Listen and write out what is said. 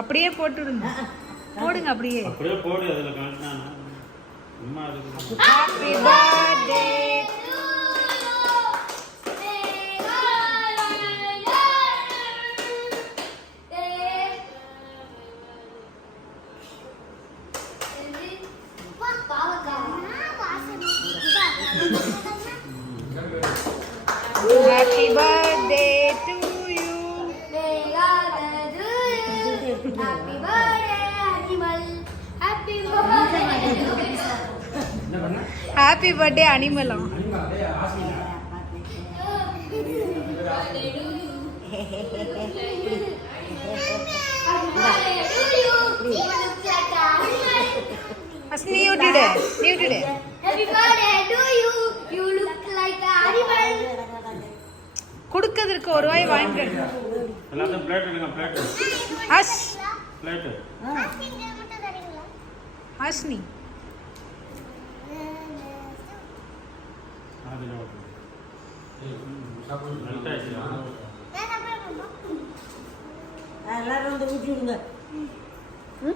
அப்படியே போட்டுடுங்க. போடுங்க அப்படியே. அப்படியே போடு, அதுல கலந்தானா அம்மா அதுக்கு. Happy birthday Happy birthday to you. Happy birthday, animal. Happy birthday. Happy birthday animal. Asni, you did it. You did it. Happy birthday to you. You look like an animal. குடுக்கிறதுக்கு ஒரு வாய் வாங்கிடுங்க. எல்லாத்தையும் பிளேட் எடுங்க, plate. Hush plate. ஹஷ்னி. அதுல okay. Melt ஆயிடுச்சு. எல்லாரும் வந்து ஊட்டி விடுங்க.